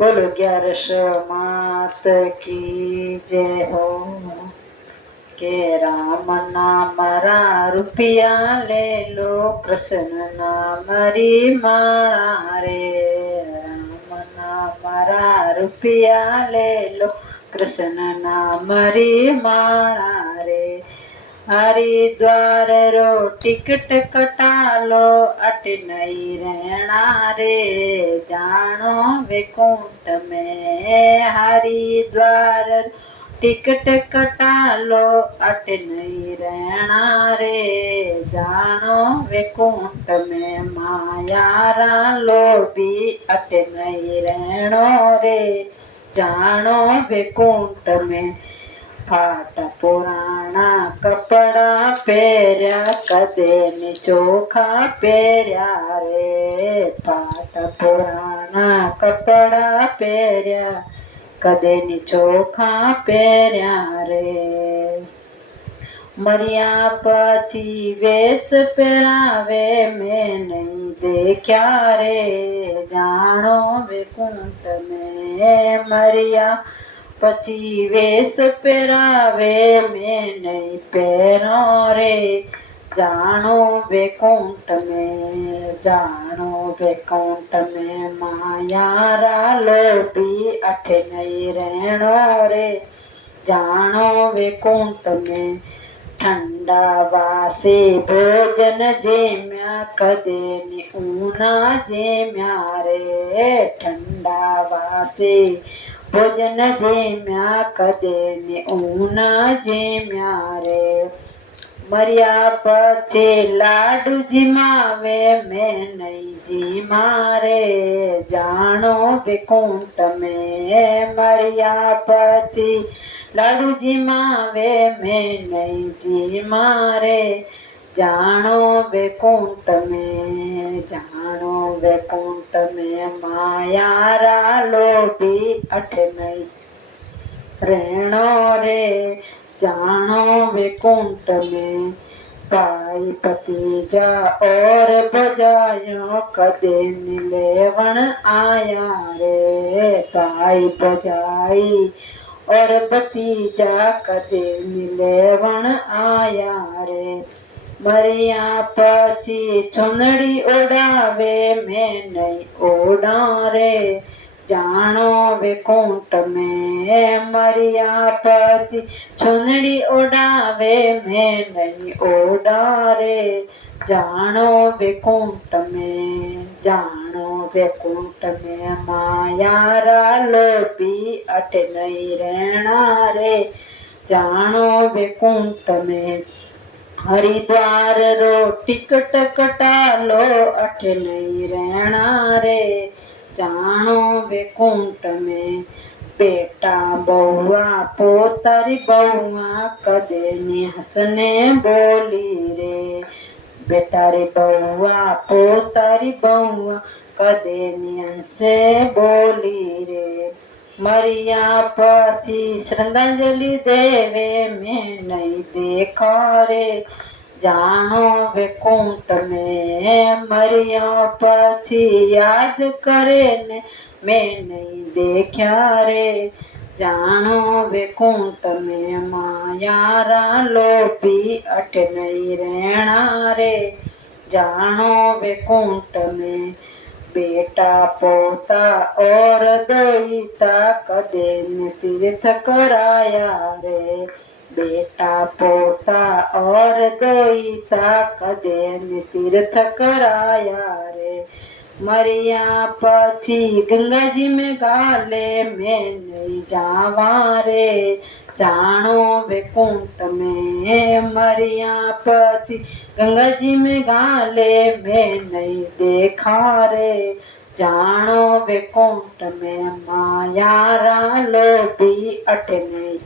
बोलो 11 मात की जय हो। के राम नाम रा रुपया ले लो, कृष्ण नाम री माला रे। राम नाम रा रुपया ले लो, कृष्ण नाम री माला रे। हरिद्वार रो टिकट कटा लो, अट नहीं रहना रे। जानो वैकुंठ में हरिद्वार टिकट कटा लो, अट नहीं रहना रे। जानो वैकुंठ में माया रा लोभी, अट नहीं रहनो रे। जानो वैकुंठ में फाटा पुराना कपड़ा पेर्या, कदे ने चोखा पेर्या रे। फाटा पुराना कपड़ा पेर्या, कदे ने चोखा पेर्या रे। मरिया पछी वेश पहरावे मैं नहीं देखा रे। जानो वैकुंठ में मरिया पछी वेश पहरावे मैं नहीं पहरो रे। जानो वैकुंठ में, जानो वैकुंठ में माया रा लोभी, अठ नहीं रहनो रे। जानो वैकुंठ में ठंडा वासे भोजन जेम्या, कदे ने ऊना जेम्या रे। ठंडा वासे भोजन जेम्या, कदे ने ऊना जेम्या रे। मरिया पछे लाडू जिमावे मैं नहीं जिमा रे। जानो वैकुंठ में मरिया पछे लाडू जिमावे मैं नहीं जिमा रे। जानो वैकुंठ में, जानो वैकुंठ में माया रा लोभी, अठ नहीं रहनो रे। जानो वैकुंठ में भाई भतीजा और बजायो, कदे लेवण आया रे। भाई बजाई और भतीजा कदे लेवण आया रे। मरिया पछी चुनड़ी ओढ़ावे मैं नहीं ओढ़ा रे। जानो वैकुंठ में मरिया पछी चुनड़ी ओढ़ावे मैं नहीं ओढ़ा रे। जानो वैकुंठ में, जानो वैकुंठ में माया रा लोभी, अठ नहीं रहना रे। जानो वैकुंठ में हरिद्वार रो टिकट कटा लो, अठ नहीं रहना रे। जानो वैकुंठ में बेटा बहुआ पोतरी बहुआ, कदे ने हंसने बोली रे। बेटा रे बहुआ पोतरी बहुआ, कदे ने हंसे बोली रे। मरिया पछी श्रद्धांजलि देवे मैं नहीं देखा रे। जानो वैकुंठ में मरिया पछी याद करे ने मैं नहीं देखा रे। जानो वैकुंठ में माया रा लोभी, अठ नहीं रहना रे। जानो वैकुंठ में बेटा पोता और दोईता, कदे ने तीर्थ कराया रे। बेटा पोता और दोईता, कदे ने तीर्थ कराया रे। मरिया पछी गंगा जी में गाले मैं नहीं जावा रे। जानो वैकुंठ में मरिया पछी गंगा जी में गाले मैं नहीं देखा रे। जानो वैकुंठ में माया रा लोभी, अठ नहीं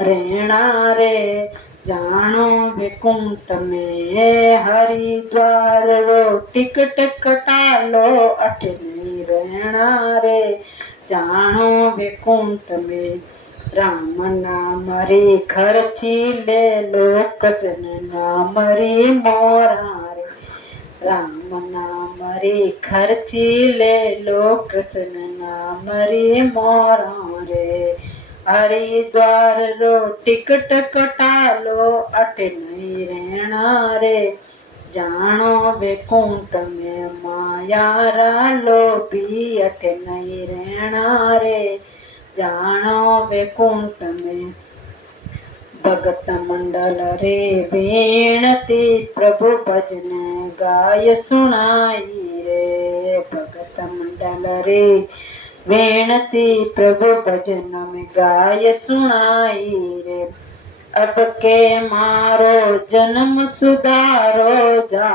रहना रे। जानो वैकुंठ में हरिद्वार रो टिकट कटा लो, अठ नहीं रहना रे। जानो वैकुंठ में राम नाम रे खर्ची ले लो, कृष्ण नाम रे मोरा रे। राम नाम रे खर्ची ले लो कृष्ण नाम रे मोरा रे हरिद्वार रो टिकट कटा लो अटे नहीं रहना रे जानो वैकुंठ में माया रा लोभी अटे नहीं रहना रे जानो वैकुंठ में भगत मंडल रे बेनती प्रभु भजन गाय सुनाई रे भगत मंडल रे बेनती प्रभु भजन में गाय सुनाई रे अब के मारो जन्म सुधारो जा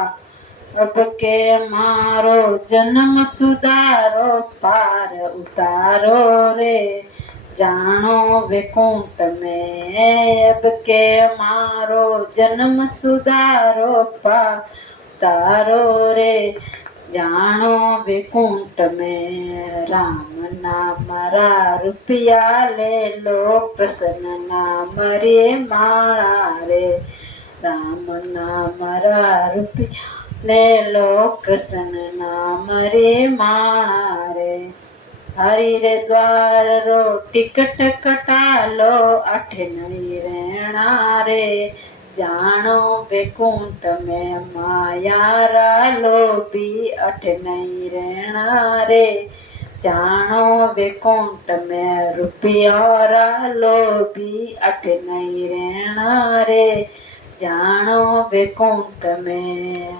अब के मारो जन्म सुधारो पार उतारो रे जानो वैकुंठ में अब के मारो जन्म सुधारो पार उतारो रे जानो वैकुंठ में राम नाम रा रुपया ले लो प्रसन्न नाम रे माला रे राम नाम रा रुपया ले लो कृष्ण नाम रे माला रे हरि रे द्वार रो टिकट कटा लो अठ नहीं रहना रे जानो वैकुंठ में माया रा लोभी अठ नहीं रहना रे जानो वैकुंठ में रुपया रा लोभी अठ नहीं रहना रे जानो वैकुंठ में